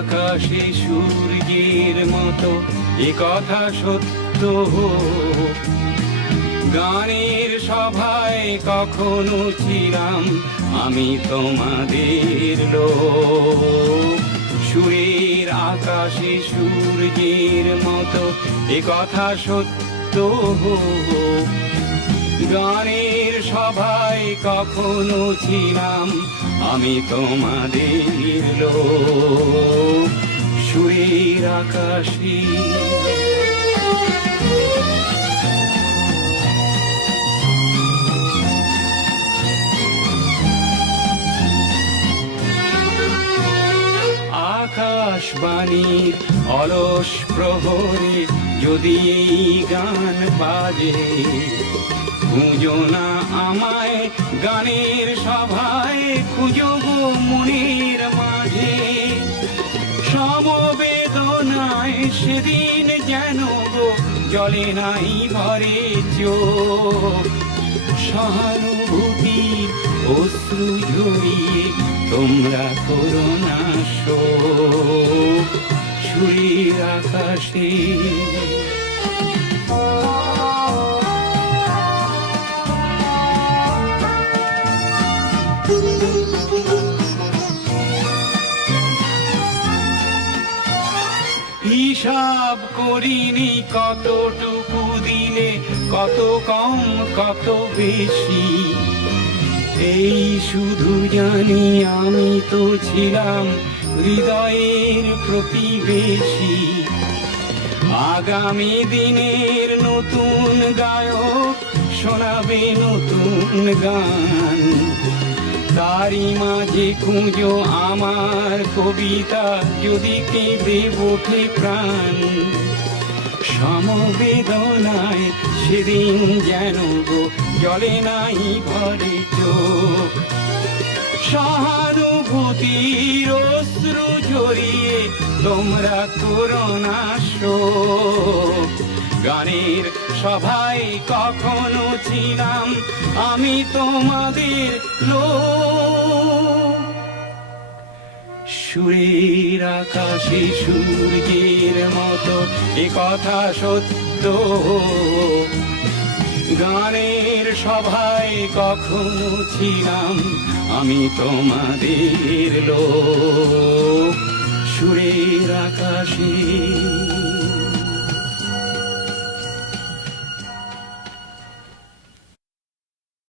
আকাশে সূর্যের মতো এ কথা সত্য। গানের সভায় কখনো ছিলাম আমি তোমাদের লোক। সুরের আকাশে সূর্যের মতো এ কথা সত্য। গানের সভায় কখনো ছিলাম আমি তোমাদের লোক। সুরের আকাশে। আকাশবাণীর অলস প্রহরে যদি গান বাজে খুঁজো না আমায় গানের সভায়, খুঁজো গো মনের মাঝে। সমবেদনায় সেদিন যেন গো জলে নাই ভরে চোখ। সহানুভূতি অশ্রু ঝরিয়ে তোমরা করো না শোক। সুরের আকাশে হিসাব করিনি কতটুকু দিলে কত কম, কত বেশি। এই শুধু জানি আমি তো ছিলাম হৃদয়ের প্রতিবেশী। আগামী দিনের নতুন গায়ক শোনাবে নতুন গান। তারই মাঝে খুঁজো আমার কবিতা, যদি কেঁদে ওঠে প্রাণ। সমবেদনায় সেদিন যেন গো জলে নাই ভরে চোখ। সহানুভূতির অশ্রু ঝরিয়ে তোমরা করোনা শোক। গানের সভায় কখনো ছিলাম আমি তোমাদের লোক। সুরের আকাশে সূর্যের মতো এ কথা সত্য। গানের সভায় কখনো ছিলাম আমি তোমাদের লোক। সুরের আকাশে